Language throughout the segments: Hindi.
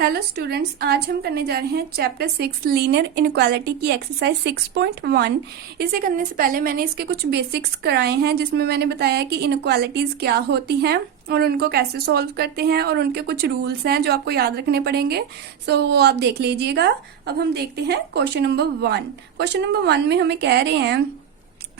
हेलो स्टूडेंट्स, आज हम करने जा रहे हैं चैप्टर 6 लीनियर इनइक्वालिटी की एक्सरसाइज 6.1। इसे करने से पहले मैंने इसके कुछ बेसिक्स कराए हैं, जिसमें मैंने बताया कि इनइक्वालिटीज क्या होती हैं और उनको कैसे सॉल्व करते हैं और उनके कुछ रूल्स हैं जो आपको याद रखने पड़ेंगे। सो वो आप देख लीजिएगा। अब हम देखते हैं क्वेश्चन नंबर 1। क्वेश्चन नंबर 1 में हमें कह रहे हैं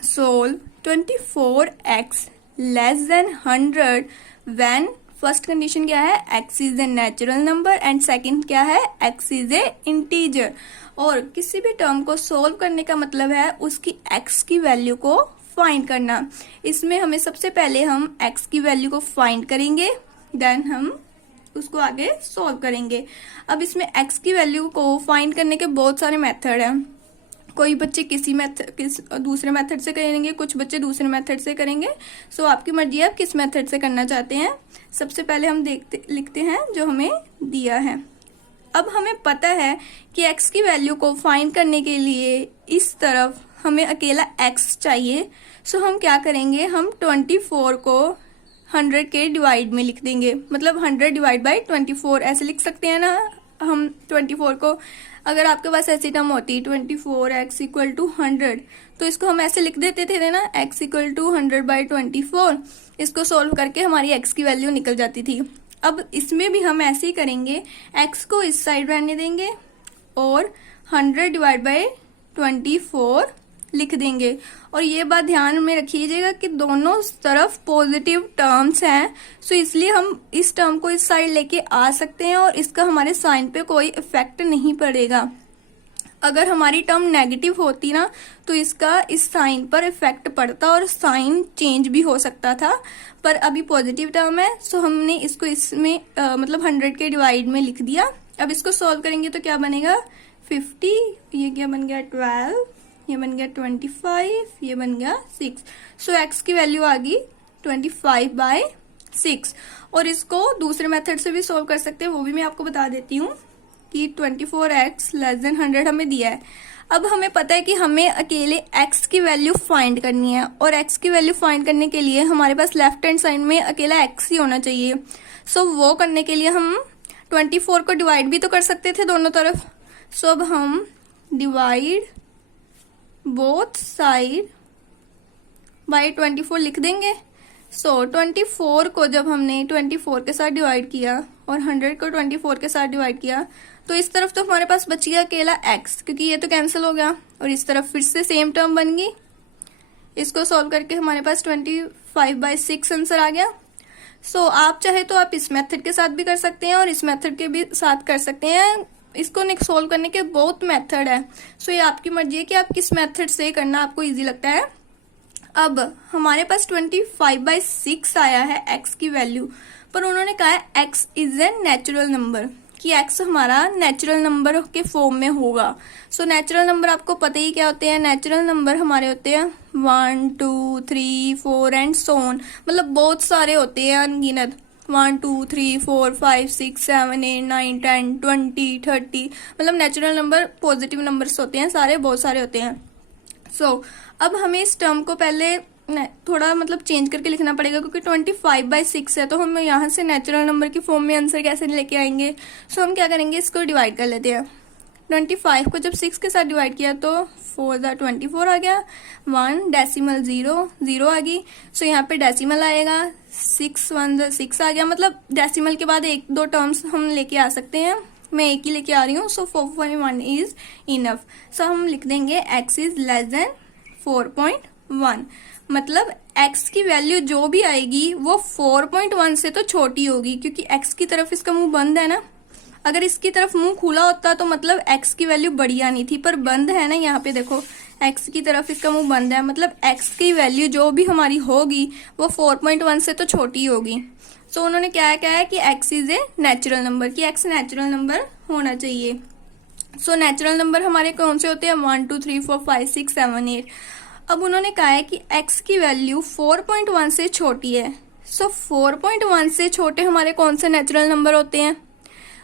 solve 24x less than 100 when first condition क्या है, x is a natural number and second क्या है, x इज ए इंटीजर। और किसी भी टर्म को सोल्व करने का मतलब है उसकी x की वैल्यू को फाइंड करना। इसमें हमें सबसे पहले हम x की वैल्यू को फाइंड करेंगे, देन हम उसको आगे सोल्व करेंगे। अब इसमें x की वैल्यू को फाइंड करने के बहुत सारे मेथड हैं। कोई बच्चे दूसरे मेथड से करेंगे, कुछ बच्चे दूसरे मेथड से करेंगे। सो आपकी मर्जी है आप किस मेथड से करना चाहते हैं। सबसे पहले हम लिखते हैं जो हमें दिया है। अब हमें पता है कि x की वैल्यू को फाइंड करने के लिए इस तरफ हमें अकेला x चाहिए। सो हम क्या करेंगे, हम 24 को 100 के डिवाइड में लिख देंगे। मतलब 100 डिवाइड बाई 24 ऐसे लिख सकते हैं ना हम 24 को। अगर आपके पास ऐसी टर्म होती 24x इक्वल टू 100, तो इसको हम ऐसे लिख देते थे ना, x इक्वल टू 100 बाई 24। इसको सोल्व करके हमारी x की वैल्यू निकल जाती थी। अब इसमें भी हम ऐसे ही करेंगे, x को इस साइड रहने देंगे और 100 डिवाइड बाई 24 लिख देंगे। और ये बात ध्यान में रखिएगा कि दोनों तरफ पॉजिटिव टर्म्स हैं, सो इसलिए हम इस टर्म को इस साइड लेके आ सकते हैं और इसका हमारे साइन पे कोई इफेक्ट नहीं पड़ेगा। अगर हमारी टर्म नेगेटिव होती ना तो इसका इस साइन पर इफेक्ट पड़ता और साइन चेंज भी हो सकता था, पर अभी पॉजिटिव टर्म है सो हमने इसको इसमें मतलब 100 के डिवाइड में लिख दिया। अब इसको सॉल्व करेंगे तो क्या बनेगा 50, ये क्या बन गया 12, ये बन गया 25, ये बन गया 6। सो x की वैल्यू आ गई 25 बाई 6। और इसको दूसरे मेथड से भी सोल्व कर सकते हैं, वो भी मैं आपको बता देती हूँ कि 24x लेस देन 100 हमें दिया है। अब हमें पता है कि हमें अकेले x की वैल्यू फाइंड करनी है और x की वैल्यू फाइंड करने के लिए हमारे पास लेफ्ट हैंड साइड में अकेला x ही होना चाहिए। सो वो करने के लिए हम 24 को डिवाइड भी तो कर सकते थे दोनों तरफ। सो अब हम डिवाइड बोथ साइड बाई 24 लिख देंगे। सो 24 को जब हमने 24 के साथ डिवाइड किया और 100 को 24 के साथ डिवाइड किया तो इस तरफ तो हमारे पास बच गया अकेला x, क्योंकि ये तो कैंसिल हो गया। और इस तरफ फिर से सेम टर्म बन गई। इसको सॉल्व करके हमारे पास 25 बाई 6 आंसर आ गया। सो आप चाहे तो आप इस मेथड के साथ भी कर सकते हैं और इस मेथड के भी साथ कर सकते हैं। इसको सोल्व करने के बहुत मेथड है, सो ये आपकी मर्जी है कि आप किस मेथड से करना आपको इजी लगता है। अब हमारे पास 25 बाई 6 आया है x की वैल्यू, पर उन्होंने कहा है x is a natural number, कि x हमारा नेचुरल नंबर के फॉर्म में होगा। सो नेचुरल नंबर आपको पता ही क्या होते हैं। नेचुरल नंबर हमारे होते हैं 1 2 3 4 एंड सो ऑन, मतलब बहुत सारे होते हैं अनगिनत। 1 2 3 4 5 6 7 8 9 10 20 30, मतलब नेचुरल नंबर पॉजिटिव नंबर्स होते हैं, सारे बहुत सारे होते हैं। सो अब हमें इस टर्म को पहले थोड़ा मतलब चेंज करके लिखना पड़ेगा, क्योंकि 25 बाई 6 है तो हम यहाँ से नेचुरल नंबर की फॉर्म में आंसर कैसे लेके आएंगे। सो हम क्या करेंगे, इसको डिवाइड कर लेते हैं। 25 को जब 6 के साथ डिवाइड किया तो 4 24 आ गया, 1 डेसिमल 0 आ गई। सो यहाँ पे डेसिमल आएगा, 6 1 6 आ गया। मतलब डेसिमल के बाद 1-2 टर्म्स हम लेके आ सकते हैं, मैं एक ही लेके आ रही हूँ। सो 4.1 इज इनफ। सो हम लिख देंगे x इज लेस देन 4.1, मतलब x की वैल्यू जो भी आएगी वो 4.1 से तो छोटी होगी, क्योंकि x की तरफ इसका मुंह बंद है ना। अगर इसकी तरफ मुंह खुला होता तो मतलब x की वैल्यू बड़ी आनी थी, पर बंद है ना, यहाँ पे देखो x की तरफ इसका मुंह बंद है, मतलब x की वैल्यू जो भी हमारी होगी वो 4.1 से तो छोटी होगी। सो उन्होंने क्या है कि x is a natural number, कि x नेचुरल नंबर होना चाहिए। सो नेचुरल नंबर हमारे कौन से होते हैं, 1 2 3 4 5 6 7 8। अब उन्होंने कहा है कि x की वैल्यू 4.1 से छोटी है। सो 4.1 से छोटे हमारे कौन से नेचुरल नंबर होते हैं,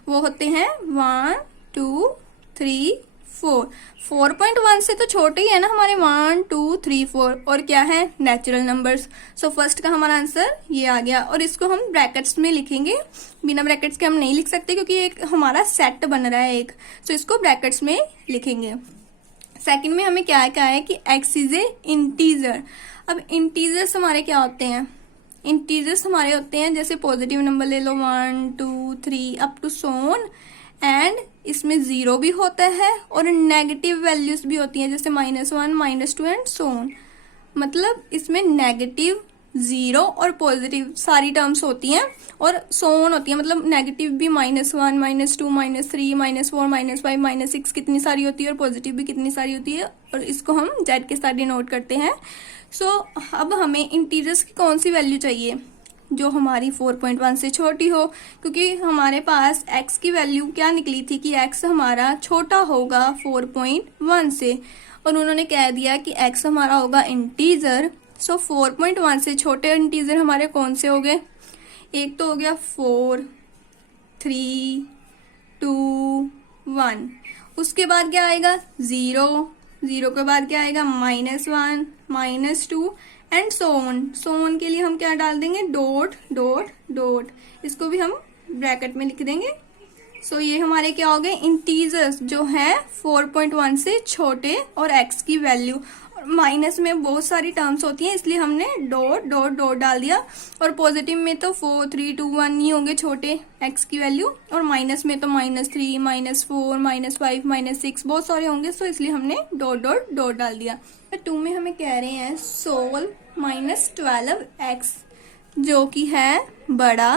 वो होते हैं 1 2 3 4। 4.1 से तो छोटे ही है ना हमारे 1 2 3 4, और क्या है नेचुरल नंबर्स। सो फर्स्ट का हमारा आंसर ये आ गया, और इसको हम ब्रैकेट्स में लिखेंगे, बिना ब्रैकेट्स के हम नहीं लिख सकते क्योंकि एक हमारा सेट बन रहा है एक, सो इसको ब्रैकेट्स में लिखेंगे। सेकंड में हमें क्या कहा है कि x इज ए इंटीजर। अब इंटीजर्स हमारे क्या होते हैं, इंटीजर्स हमारे होते हैं जैसे पॉजिटिव नंबर ले लो 1 2 3 up to so on, and इसमें 0 भी होता है और नेगेटिव वैल्यूज भी होती हैं जैसे -1 -2 एंड सो ऑन। मतलब इसमें नेगेटिव, 0 और पॉजिटिव सारी टर्म्स होती हैं, और सो ऑन होती है, मतलब नेगेटिव भी -1 -2 -3 -4 -5 -6 कितनी सारी होती है, और पॉजिटिव भी कितनी सारी होती है, और इसको हम जेड के साथ डिनोट करते हैं। सो अब हमें इंटीजर्स की कौन सी वैल्यू चाहिए जो हमारी 4.1 से छोटी हो, क्योंकि हमारे पास x की वैल्यू क्या निकली थी कि x हमारा छोटा होगा 4.1 से, और उन्होंने कह दिया कि x हमारा होगा इंटीजर। सो 4.1 से छोटे इंटीजर हमारे कौन से हो गए, एक तो हो गया 4 3 2 1, उसके बाद क्या आएगा 0, 0 के बाद क्या आएगा -1 -2 एंड सो ऑन के लिए हम क्या डाल देंगे डॉट डॉट डॉट, इसको भी हम ब्रैकेट में लिख देंगे। सो ये हमारे क्या हो गए इंटीजर्स जो है 4.1 से छोटे, और x की वैल्यू, माइनस में बहुत सारी टर्म्स होती हैं इसलिए हमने डॉट डॉट डॉट डाल दिया, और पॉजिटिव में तो 4 3 2 1 ही होंगे छोटे x की वैल्यू, और माइनस में तो -3 -4 -5 -6 बहुत सारे होंगे, सो इसलिए हमने डॉट डॉट डॉट डाल दिया। 2 में हमें कह रहे हैं सोल्व -12x जो कि है बड़ा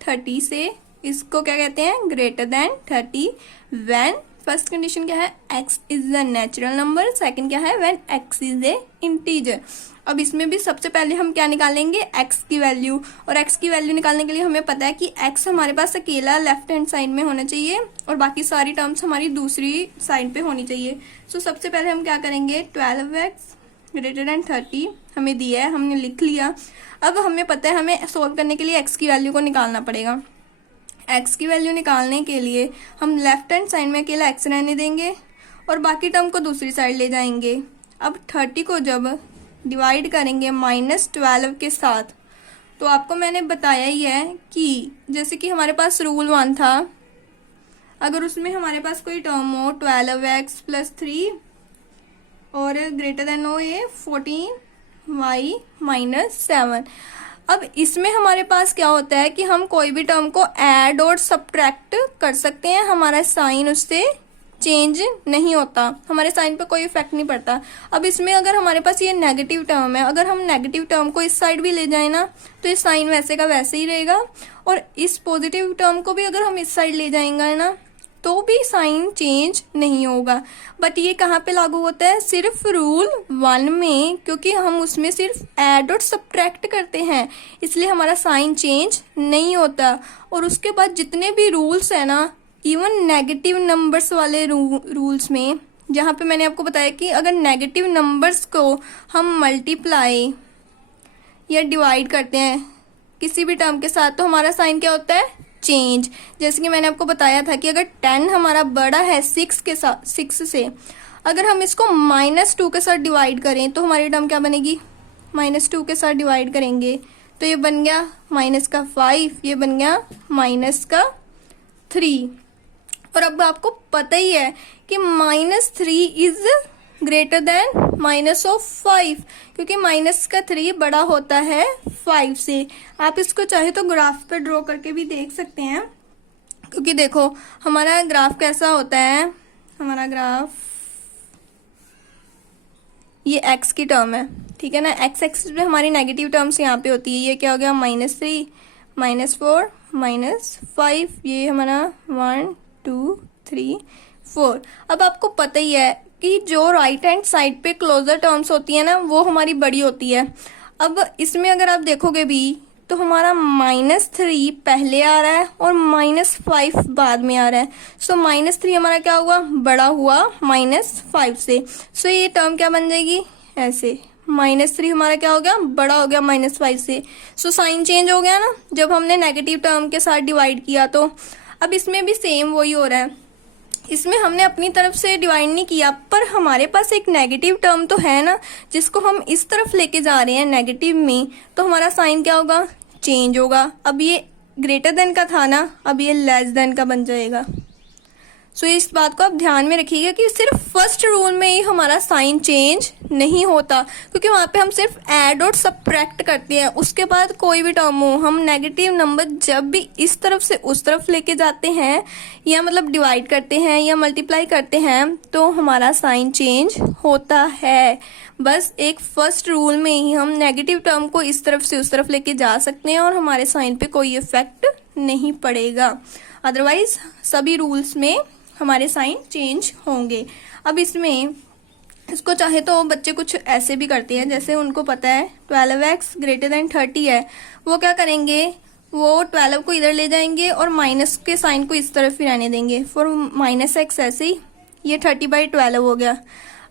30 से, इसको क्या कहते हैं greater than 30 when, first condition क्या है x is a natural number, second क्या है when x is a integer. अब इसमें भी सबसे पहले हम क्या निकालेंगे x की वैल्यू, और x की वैल्यू निकालने के लिए हमें पता है कि x हमारे पास अकेला लेफ्ट हैंड साइड में होना चाहिए और बाकी सारी टर्म्स हमारी दूसरी साइड पे होनी चाहिए। सो सबसे पहले हम क्या करेंगे 12x ग्रेटर देन 30 हमें दिया है, हमने लिख लिया। अब हमें पता है हमें सोल्व करने के लिए x की वैल्यू को निकालना पड़ेगा। x की वैल्यू निकालने के लिए हम लेफ्ट हैंड साइड में अकेला x रहने देंगे और बाकी टर्म को दूसरी साइड ले जाएंगे। अब 30 को जब डिवाइड करेंगे -12 के साथ, तो आपको मैंने बताया ही है कि जैसे कि हमारे पास रूल 1 था, अगर उसमें हमारे पास कोई टर्म हो 12x + 3 और ग्रेटर देन हो ये 14y - 7। अब इसमें हमारे पास क्या होता है कि हम कोई भी टर्म को ऐड और सब्ट्रैक्ट कर सकते हैं, हमारा साइन उससे चेंज नहीं होता, हमारे साइन पे कोई इफेक्ट नहीं पड़ता। अब इसमें अगर हमारे पास ये नेगेटिव टर्म है, अगर हम नेगेटिव टर्म को इस साइड भी ले जाए ना तो ये साइन वैसे का वैसे ही रहेगा, और इस पॉजिटिव टर्म को भी अगर हम इस साइड ले जाएंगे ना तो भी साइन चेंज नहीं होगा। बट ये कहाँ पे लागू होता है, सिर्फ रूल 1 में, क्योंकि हम उसमें सिर्फ ऐड और सब्ट्रैक्ट करते हैं इसलिए हमारा साइन चेंज नहीं होता। और उसके बाद जितने भी रूल्स है ना, इवन नेगेटिव नंबर्स वाले रूल्स में, जहाँ पे मैंने आपको बताया कि अगर नेगेटिव नंबर्स को हम मल्टीप्लाई या डिवाइड करते हैं किसी भी टर्म के साथ तो हमारा साइन क्या होता है चेंज। जैसे कि मैंने आपको बताया था कि अगर 10 हमारा बड़ा है 6 से, अगर हम इसको -2 के साथ डिवाइड करें तो हमारी टर्म क्या बनेगी, -2 के साथ डिवाइड करेंगे तो ये बन गया -5, ये बन गया -3। और अब आपको पता ही है कि -3 इज ग्रेटर देन -5, क्योंकि -3 बड़ा होता है 5 से। आप इसको चाहे तो ग्राफ पे ड्रॉ करके भी देख सकते हैं, क्योंकि देखो हमारा ग्राफ कैसा होता है, हमारा ग्राफ ये x की टर्म है, ठीक है ना, x एक्सिस पे हमारी नेगेटिव टर्म्स यहाँ पे होती है। ये क्या हो गया -3 -4 -5, ये हमारा 1 2 3 4। अब आपको पता ही है कि जो राइट हैंड साइड पे क्लोजर टर्म्स होती है ना वो हमारी बड़ी होती है। अब इसमें अगर आप देखोगे भी तो हमारा -3 पहले आ रहा है और -5 बाद में आ रहा है। सो -3 हमारा क्या हुआ, बड़ा हुआ -5 से। सो ये टर्म क्या बन जाएगी ऐसे, -3 हमारा क्या हो गया, बड़ा हो गया -5 से। सो साइन चेंज हो गया ना जब हमने नेगेटिव टर्म के साथ डिवाइड किया। तो अब इसमें भी सेम वही हो रहा है, इसमें हमने अपनी तरफ से डिवाइड नहीं किया, पर हमारे पास एक नेगेटिव टर्म तो है ना, जिसको हम इस तरफ लेके जा रहे हैं नेगेटिव में, तो हमारा साइन क्या होगा, चेंज होगा। अब ये ग्रेटर देन का था ना, अब ये लेस देन का बन जाएगा। सो इस बात को आप ध्यान में रखिएगा कि सिर्फ फर्स्ट रूल में ही हमारा साइन चेंज नहीं होता, क्योंकि वहां पे हम सिर्फ ऐड और सबट्रैक्ट करते हैं। उसके बाद कोई भी टर्म हो, हम नेगेटिव नंबर जब भी इस तरफ से उस तरफ लेके जाते हैं, या मतलब डिवाइड करते हैं या मल्टीप्लाई करते हैं, तो हमारा साइन चेंज होता है। बस एक फर्स्ट रूल में ही हम नेगेटिव टर्म को इस तरफ से उस तरफ लेके जा सकते हैं और हमारे साइन पे कोई इफेक्ट नहीं पड़ेगा। अदरवाइज सभी रूल्स में हमारे साइन चेंज होंगे। अब इसमें इसको चाहे तो बच्चे कुछ ऐसे भी करते हैं, जैसे उनको पता है 12x ग्रेटर देन 30 है, वो क्या करेंगे, वो 12 को इधर ले जाएंगे और माइनस के साइन को इस तरफ ही रहने देंगे, फॉर -x ऐसे ही ये 30/12 हो गया।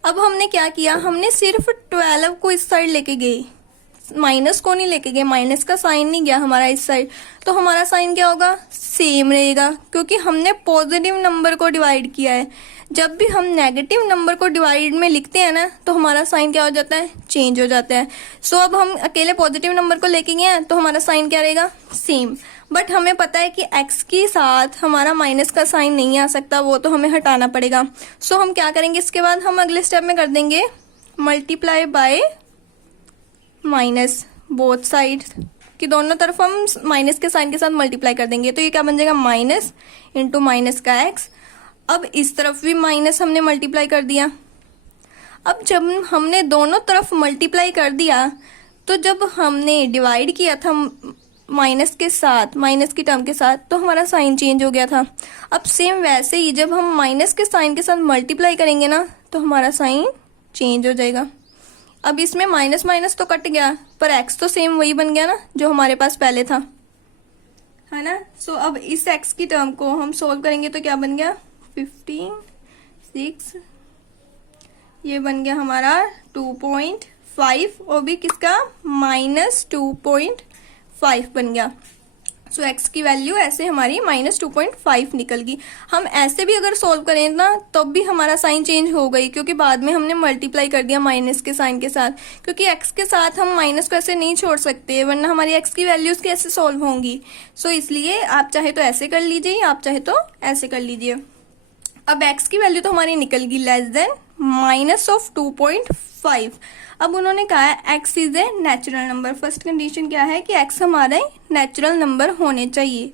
अब हमने क्या किया, हमने सिर्फ 12 को इस साइड लेके गए, माइनस को नहीं लेके गए, माइनस का साइन नहीं गया हमारा इस साइड, तो हमारा साइन क्या होगा, सेम रहेगा, क्योंकि हमने पॉजिटिव नंबर को डिवाइड किया है। जब भी हम नेगेटिव नंबर को डिवाइड में लिखते हैं ना, तो हमारा साइन क्या हो जाता है, चेंज हो जाता है। सो अब हम अकेले पॉजिटिव नंबर को लेके गए हैं, तो हमारा साइन क्या रहेगा, सेम। बट हमें पता है कि x के साथ हमारा माइनस का साइन नहीं आ सकता, वो तो हमें हटाना पड़ेगा। सो हम क्या करेंगे, इसके बाद हम अगले स्टेप में कर देंगे multiply by minus, both side कि दोनों तरफ हम माइनस के साइन के साथ मल्टीप्लाई कर देंगे, तो ये क्या बन जाएगा, माइनस इंटू माइनस का x। अब इस तरफ भी माइनस हमने मल्टीप्लाई कर दिया। अब जब हमने दोनों तरफ मल्टीप्लाई कर दिया, तो जब हमने डिवाइड किया था माइनस के साथ, माइनस की टर्म के साथ, तो हमारा साइन चेंज हो गया था। अब सेम वैसे ही जब हम माइनस के साइन के साथ मल्टीप्लाई करेंगे ना, तो हमारा साइन चेंज हो जाएगा। अब इसमें माइनस माइनस तो कट गया, पर x तो सेम वही बन गया ना जो हमारे पास पहले था, है ना। सो अब इस x की टर्म को हम सोल्व करेंगे, तो क्या बन गया, 15 6, ये बन गया हमारा 2.5, और भी किसका, -2.5 बन गया। सो x की वैल्यू ऐसे हमारी -2.5 निकल गई। हम ऐसे भी अगर सोल्व करें ना, तब भी हमारा साइन चेंज हो गई, क्योंकि बाद में हमने मल्टीप्लाई कर दिया माइनस के साइन के साथ, क्योंकि x के साथ हम माइनस को ऐसे नहीं छोड़ सकते, वरना हमारी x की वैल्यूज कैसे सोल्व होंगी। सो इसलिए आप चाहे तो ऐसे कर लीजिए, आप चाहे तो ऐसे कर लीजिए। अब x की वैल्यू तो हमारी निकल गई लेस देन -2.5। अब उन्होंने कहा है x is a natural number. First condition क्या है कि x हमारे नेचुरल नंबर होने चाहिए,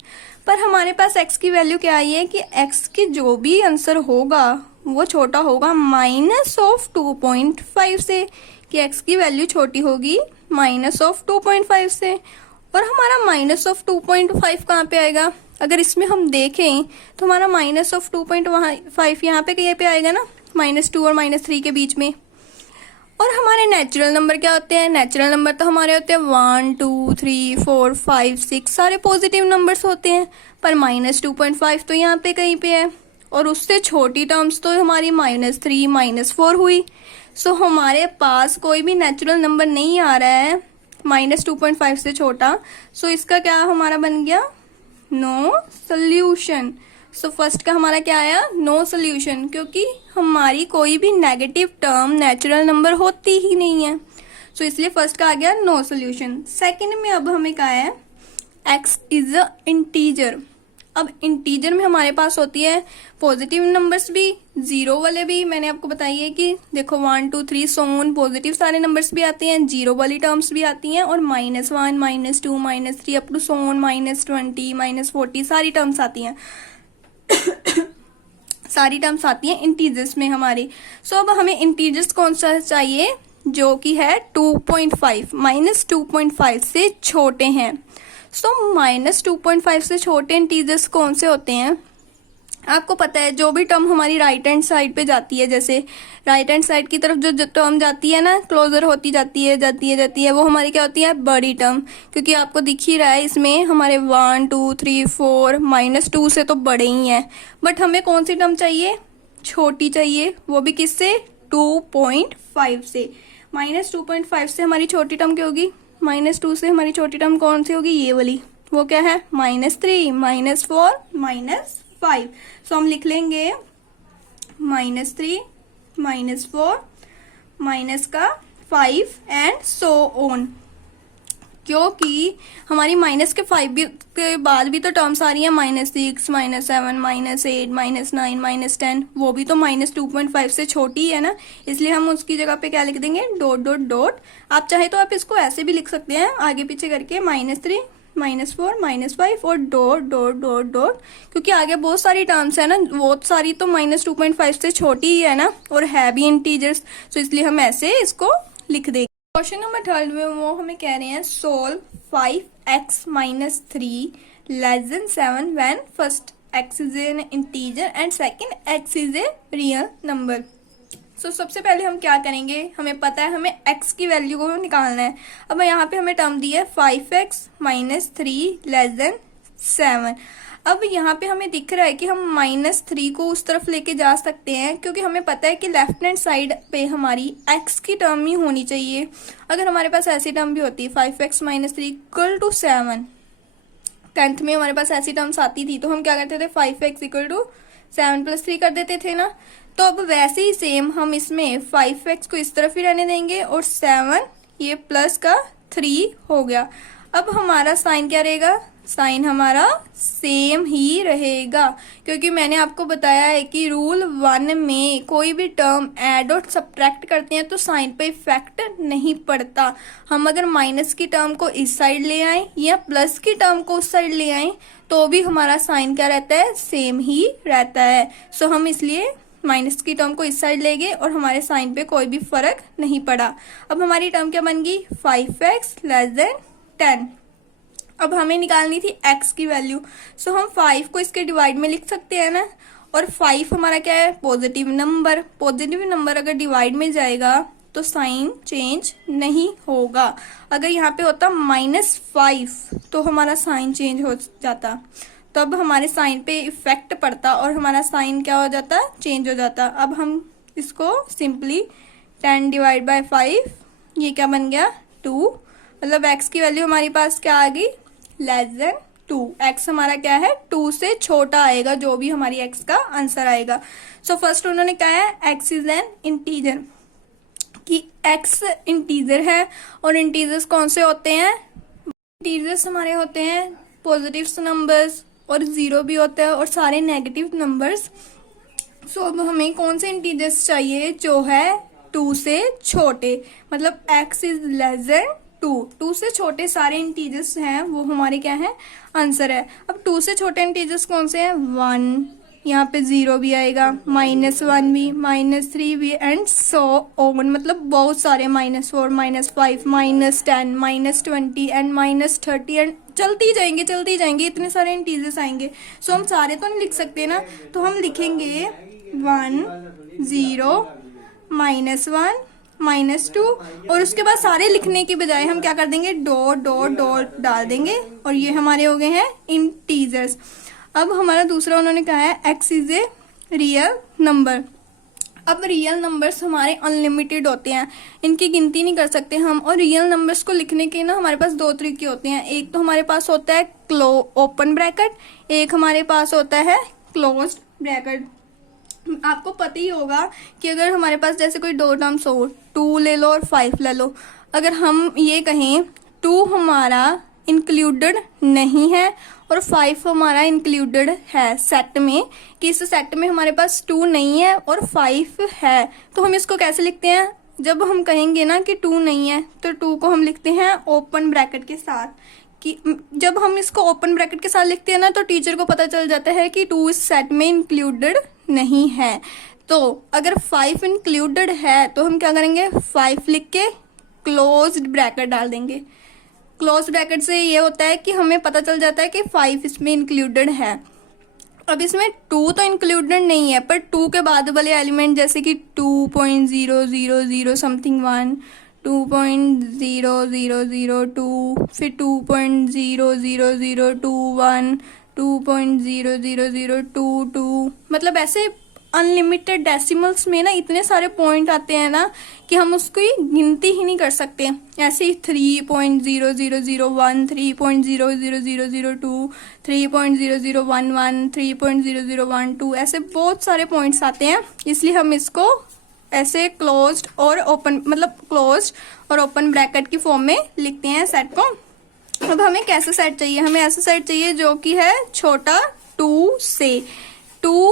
पर हमारे पास x की वैल्यू क्या आई है कि x की जो भी आंसर होगा वो छोटा होगा -2.5 से, कि x की वैल्यू छोटी होगी -2.5 से। और हमारा -2.5 कहाँ पे आएगा, अगर इसमें हम देखें तो हमारा -2.5 यहाँ पे कहीं पे आएगा ना, -2 और -3 के बीच में। और हमारे नेचुरल नंबर क्या होते हैं, नेचुरल नंबर तो हमारे होते हैं 1 2 3 4 5 6, सारे पॉजिटिव नंबर्स होते हैं, पर -2.5 तो यहाँ पे कहीं पे है, और उससे छोटी टर्म्स तो हमारी -3 -4 हुई। सो हमारे पास कोई भी नेचुरल नंबर नहीं आ रहा है -2.5 से छोटा। सो इसका क्या हमारा बन गया, नो सोल्यूशन। सो फर्स्ट का हमारा क्या आया, नो सोल्यूशन, क्योंकि हमारी कोई भी नेगेटिव टर्म नेचुरल नंबर होती ही नहीं है। सो इसलिए फर्स्ट का आ गया नो सोल्यूशन। सेकंड में अब हमें क्या है, x इज अ इंटीजर। अब इंटीजर में हमारे पास होती है पॉजिटिव नंबर्स भी, जीरो वाले भी। मैंने आपको बताई है कि देखो 1 2 3 सो ऑन, पॉजिटिव सारे नंबर्स भी आते हैं, जीरो वाली टर्म्स भी आती हैं, और -1 -2 -3 अप टू सो ऑन -20 -40 सारी टर्म्स आती हैं सारी टर्म्स आती हैं इंटीजर्स में हमारी। सो अब हमें इंटीजर्स कौन सा चाहिए, जो कि है 2.5, -2.5 से छोटे हैं। सो -2.5 से छोटे इंटीजर्स कौन से होते हैं, आपको पता है, जो भी टर्म हमारी राइट हैंड साइड पे जाती है, जैसे राइट हैंड साइड की तरफ जो टर्म जाती है ना, क्लोजर होती जाती है, वो हमारी क्या होती है, बड़ी टर्म। क्योंकि आपको दिख ही रहा है इसमें हमारे 1 2 3 4 -2 से तो बड़े ही हैं, बट हमें कौन सी टर्म चाहिए, छोटी चाहिए, वो भी किससे, 2.5 से। -2.5 से हमारी छोटी टर्म क्या होगी, -2 से हमारी छोटी टर्म कौन सी होगी, ये वाली, वो क्या है, -3 -4 -5। सो हम लिख लेंगे -3 -4 माइनस का 5 एंड सो ऑन, क्योंकि हमारी माइनस के 5 के बाद भी तो टर्म्स आ रही है, -6 -7 -8 -9 -10, वो भी तो -2.5 से छोटी है ना, इसलिए हम उसकी जगह पे क्या लिख देंगे, डॉट डॉट डॉट। आप चाहे तो आप इसको ऐसे भी लिख सकते हैं आगे पीछे करके, -3 -4 -5 और डॉट डॉट डॉट डॉट, क्योंकि आगे बहुत सारी टर्म्स है ना, बहुत सारी तो -2.5 से छोटी ही है ना और है भी इंटीजर्स, तो इसलिए हम ऐसे इसको लिख देंगे। क्वेश्चन नंबर 3 में वो हमें कह रहे हैं solve 5x - 3 < 7 when first x is an integer and second x is a real number. So सबसे पहले हम क्या करेंगे, हमें पता है हमें x की वैल्यू को निकालना है। अब यहाँ पे हमें टर्म दी है 5x - 3 < 7। अब यहाँ पे हमें दिख रहा है कि हम -3 को उस तरफ लेके जा सकते हैं, क्योंकि हमें पता है कि लेफ्ट हैंड साइड पे हमारी x की टर्म ही होनी चाहिए। अगर हमारे पास ऐसी टर्म भी होती 5x - 3 = 7, 10th में हमारे पास ऐसी टर्म्स आती थी तो हम क्या करते थे, 5x = 7 + 3 कर देते थे ना। तो अब वैसे ही सेम हम इसमें 5x को इस तरफ ही रहने देंगे और 7 ये प्लस का 3 हो गया। अब हमारा साइन क्या रहेगा, साइन हमारा सेम ही रहेगा, क्योंकि मैंने आपको बताया है कि रूल 1 में कोई भी टर्म ऐड और सब्ट्रैक्ट करते हैं तो साइन पे इफेक्ट नहीं पड़ता। हम अगर माइनस की टर्म को इस साइड ले आए या प्लस की टर्म को उस साइड ले आए तो भी हमारा साइन क्या रहता है, सेम ही रहता है। सो हम इसलिए माइनस की टर्म को इस साइड ले गए और हमारे साइन पे कोई भी फर्क नहीं पड़ा। अब हमारी टर्म क्या बन गई, 5x < 10। अब हमें निकालनी थी x की वैल्यू, सो हम 5 को इसके डिवाइड में लिख सकते हैं ना, और 5 हमारा क्या है, पॉजिटिव नंबर। पॉजिटिव नंबर अगर डिवाइड में जाएगा तो साइन चेंज नहीं होगा। अगर यहाँ पे होता -5 तो हमारा साइन चेंज हो जाता, तब हमारे साइन पे इफेक्ट पड़ता और हमारा साइन क्या हो जाता, चेंज हो जाता। अब हम इसको सिंपली 10 / 5, ये क्या बन गया, 2, मतलब x की वैल्यू हमारी पास क्या आ गई, <2। x हमारा क्या है, 2 से छोटा आएगा, जो भी हमारी x का आंसर आएगा। सो फर्स्ट उन्होंने कहा है x इज एन इंटीजर, कि x इंटीजर है। और इंटीजर्स कौन से होते हैं, इंटीजर्स हमारे होते हैं पॉजिटिव नंबर्स और 0 भी होता है और सारे नेगेटिव नंबर्स। सो अब हमें कौन से इंटीजर्स चाहिए, जो है 2 से छोटे, मतलब x इज < 2 से छोटे सारे इंटीजर्स हैं वो हमारे क्या है, आंसर है। अब 2 से छोटे इंटीजर्स कौन से हैं, 1, यहाँ पे 0 भी आएगा, -1 भी, -3 भी एंड सो ऑन, मतलब बहुत सारे, -4 -5 -10 -20 एंड -30 एंड चलती जाएंगे, इतने सारे इंटीजर्स आएंगे। सो हम सारे तो नहीं लिख सकते ना, तो हम लिखेंगे 1 0 -1 -2 और उसके बाद सारे लिखने की बजाय हम क्या कर देंगे, डॉट डॉट डॉट डाल देंगे और ये हमारे हो गए हैं इंटीजर्स। अब हमारा दूसरा उन्होंने कहा है x is a real number. अब रियल नंबर्स हमारे अनलिमिटेड होते हैं, इनकी गिनती नहीं कर सकते हम। और रियल नंबर्स को लिखने के ना हमारे पास 2 तरीके होते हैं, एक तो हमारे पास होता है ओपन ब्रैकेट, एक हमारे पास होता है क्लोज्ड ब्रैकेट। आपको पता ही होगा कि अगर हमारे पास जैसे कोई 2 टर्म्स हो, 2 ले लो और 5 ले लो, अगर हम ये कहें 2 हमारा इंक्लूडेड नहीं है और 5 हमारा इंक्लूडेड है सेट में, कि इस सेट में हमारे पास 2 नहीं है और 5 है, तो हम इसको कैसे लिखते हैं, जब हम कहेंगे ना कि 2 नहीं है तो 2 को हम लिखते हैं ओपन ब्रैकेट के साथ। कि जब हम इसको ओपन ब्रैकेट के साथ लिखते हैं ना तो टीचर को पता चल जाता है कि 2 इस सेट में इंक्लूडेड नहीं है। तो अगर 5 इंक्लूडेड है तो हम क्या करेंगे, 5 लिख के क्लोज्ड ब्रैकेट डाल देंगे। क्लोज ब्रैकेट से ये होता है कि हमें पता चल जाता है कि 5 इसमें इंक्लूडेड है। अब इसमें 2 तो इंक्लूडेड नहीं है, पर 2 के बाद वाले एलिमेंट जैसे कि 2.000 समथिंग 1, 2.0002, फिर 2.00021, 2.00022, मतलब ऐसे अनलिमिटेड डेसिमल्स में ना इतने सारे पॉइंट आते हैं ना कि हम उसकी गिनती ही नहीं कर सकते। ऐसे ही 3.0001, 3.000002, 3.0011, 3.0012 ऐसे बहुत सारे पॉइंट्स आते हैं, इसलिए हम इसको ऐसे क्लोज्ड और ओपन मतलब क्लोज्ड और ओपन ब्रैकेट की फॉर्म में लिखते हैं सेट को। अब हमें कैसा सेट चाहिए, हमें ऐसा सेट चाहिए जो कि है छोटा 2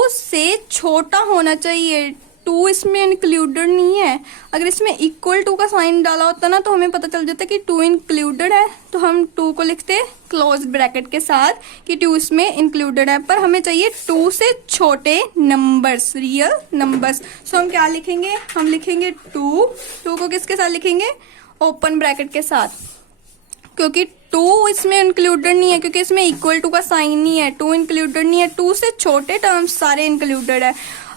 से छोटा होना चाहिए। 2 इसमें इंक्लूडेड नहीं है। अगर इसमें इक्वल टू का साइन डाला होता ना तो हमें पता चल जाता कि 2 इंक्लूडेड है, तो हम 2 को लिखते क्लोज ब्रैकेट के साथ कि 2 इसमें इंक्लूडेड है। पर हमें चाहिए 2 से छोटे नंबर्स, रियल नंबर्स। सो हम क्या लिखेंगे, हम लिखेंगे 2 को किसके साथ लिखेंगे, ओपन ब्रैकेट के साथ, क्योंकि 2 इसमें इंक्लूडेड नहीं है, क्योंकि इसमें इक्वल टू का साइन नहीं है। 2 इंक्लूडेड नहीं है, 2 से छोटे टर्म्स सारे इंक्लूडेड है।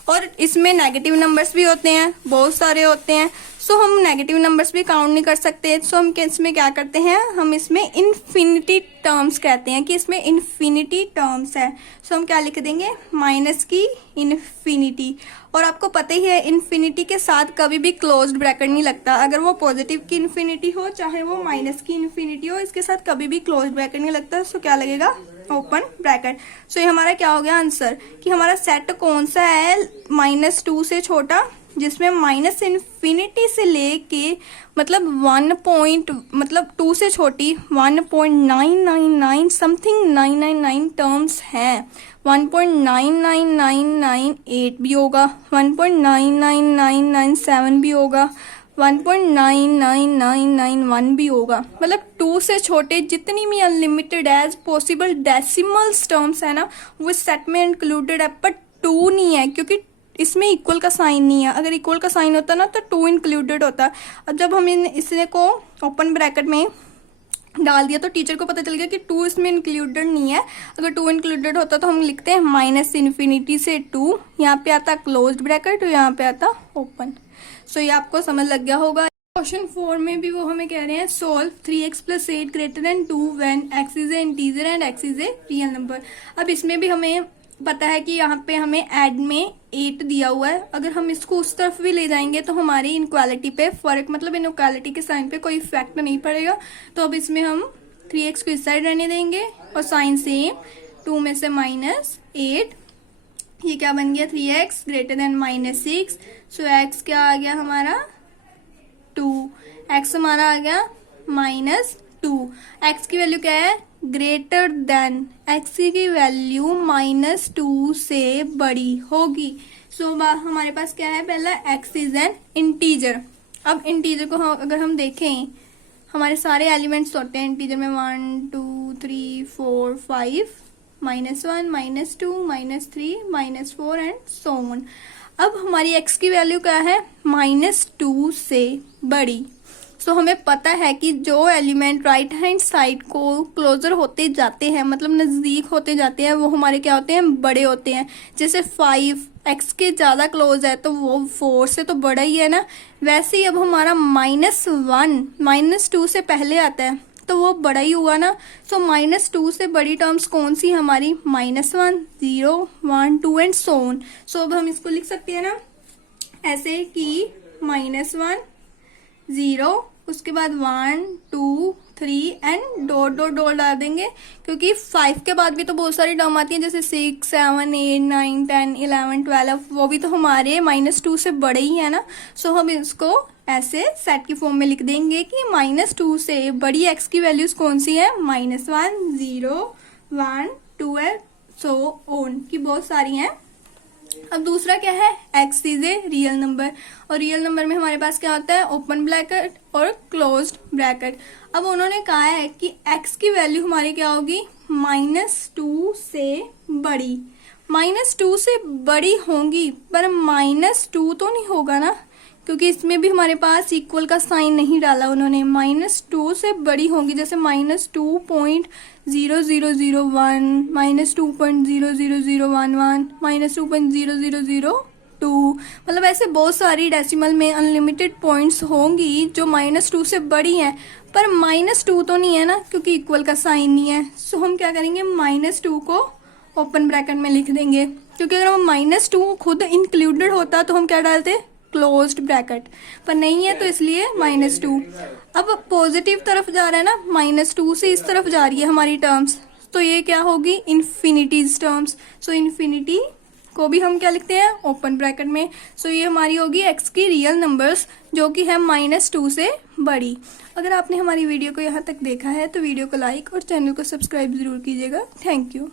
और इसमें नेगेटिव नंबर्स भी होते हैं, बहुत सारे होते हैं। सो हम नेगेटिव नंबर्स भी काउंट नहीं कर सकते। सो हम इसमें क्या करते हैं, हम इसमें इन्फिनिटी टर्म्स कहते हैं कि इसमें इन्फिनिटी टर्म्स है। सो हम क्या लिख देंगे, माइनस की इन्फिनिटी। और आपको पता ही है इन्फिनिटी के साथ कभी भी क्लोज्ड ब्रैकेट नहीं लगता। अगर वो पॉजिटिव की इन्फिनिटी हो चाहे वो माइनस की इन्फिनिटी हो, इसके साथ कभी भी क्लोज्ड ब्रैकेट नहीं लगता। सो क्या लगेगा, ओपन ब्रैकेट। सो ये हमारा क्या हो गया आंसर कि हमारा सेट कौन सा है, -2 से छोटा, जिसमें माइनस इन्फिनिटी से लेके मतलब 2 से छोटी 1.999 समथिंग 999 टर्म्स हैं। 1.99998 भी होगा, 1.99997 भी होगा, 1.99991 भी होगा। मतलब 2 से छोटे जितनी भी unlimited as possible decimals terms है ना वो सेट में इंक्लूडेड है, पर 2 नहीं है क्योंकि इसमें इक्वल का साइन नहीं है। अगर इक्वल का साइन होता ना तो 2 इंक्लूडेड होता। अब जब हम इसने को ओपन ब्रैकेट में डाल दिया तो टीचर को पता चल गया कि 2 इसमें इंक्लूडेड नहीं है। अगर 2 इंक्लूडेड होता तो हम लिखते हैं माइनस इन्फिनिटी से 2, यहाँ पे आता क्लोज्ड ब्रैकेट और यहाँ पे आता ओपन। सो ये आपको समझ लग गया होगा। क्वेश्चन 4 में भी वो हमें कह रहे हैं solve 3x + 8 > 2 when x is a integer and x is a real number. अब इसमें भी हमें पता है कि यहाँ पे हमें ऐड में 8 दिया हुआ है। अगर हम इसको उस तरफ भी ले जाएंगे तो हमारी इनक्वालिटी पे फर्क मतलब इनक्वालिटी के साइन पे कोई इफेक्ट नहीं पड़ेगा। तो अब इसमें हम 3x को इस साइड रहने देंगे और साइन सेम, 2 में से -8, ये क्या बन गया 3x > -6। सो x क्या आ गया हमारा 2, x हमारा आ गया -2। x की वैल्यू क्या है, ग्रेटर देन, x की वैल्यू -2 से बड़ी होगी। सो हमारे पास क्या है, पहला x इज एन इंटीजर। अब इंटीजर को अगर हम देखें, हमारे सारे एलिमेंट्स होते हैं इंटीजर में 1 2 3 4 5, -1 -2 -3 -4 एंड सो ऑन। अब हमारी x की वैल्यू क्या है, -2 से बड़ी। सो हमें पता है कि जो एलिमेंट राइट हैंड साइड को क्लोजर होते जाते हैं मतलब नजदीक होते जाते हैं वो हमारे क्या होते हैं, बड़े होते हैं। जैसे 5 x के ज्यादा क्लोज है तो वो 4 से तो बड़ा ही है ना। वैसे ही अब हमारा -1 -2 से पहले आता है तो वो बड़ा ही हुआ ना। सो -2 से बड़ी टर्म्स कौन सी हमारी, -1 0 1 2 एंड सो ऑन। सो अब हम इसको लिख सकते हैं ना ऐसे कि -1 0 उसके बाद 1 2 3 एंड डॉट डाल देंगे, क्योंकि 5 के बाद भी तो बहुत सारी टर्म आती हैं जैसे 6 7 8 9 10 11 12, वो भी तो हमारे -2 से बड़े ही है ना। सो हम इसको ऐसे सेट की फॉर्म में लिख देंगे कि -2 से बड़ी x की वैल्यूज कौन सी है, -1 0 1 2 है सो ऑन की बहुत सारी हैं। अब दूसरा क्या है, x is a real number, और रियल नंबर में हमारे पास क्या होता है, ओपन ब्रैकेट और क्लोज्ड ब्रैकेट। अब उन्होंने कहा है कि x की वैल्यू हमारी क्या होगी, -2 से बड़ी। -2 से बड़ी होंगी पर -2 तो नहीं होगा ना, क्योंकि इसमें भी हमारे पास इक्वल का साइन नहीं डाला उन्होंने। -2 से बड़ी होंगी जैसे -2.0001 -2.00011 -2.0002, मतलब ऐसे बहुत सारी डेसिमल में अनलिमिटेड पॉइंट्स होंगी जो -2 से बड़ी हैं, पर -2 तो नहीं है ना क्योंकि इक्वल का साइन नहीं है। सो हम क्या करेंगे, -2 को ओपन ब्रैकेट में लिख देंगे, क्योंकि अगर हम -2 खुद इंक्लूडेड होता तो हम क्या डालते, क्लोज्ड ब्रैकेट, पर नहीं है तो इसलिए -2। अब पॉजिटिव तरफ जा रहा है ना, -2 से इस तरफ जा रही है हमारी टर्म्स, तो ये क्या होगी, इन्फिनिटीज टर्म्स। सो इन्फिनिटी को भी हम क्या लिखते हैं, ओपन ब्रैकेट में। सो ये हमारी होगी x की रियल नंबर्स जो कि है -2 से बड़ी। अगर आपने हमारी वीडियो को यहाँ तक देखा है तो वीडियो को लाइक और चैनल को सब्सक्राइब जरूर कीजिएगा। Thank you.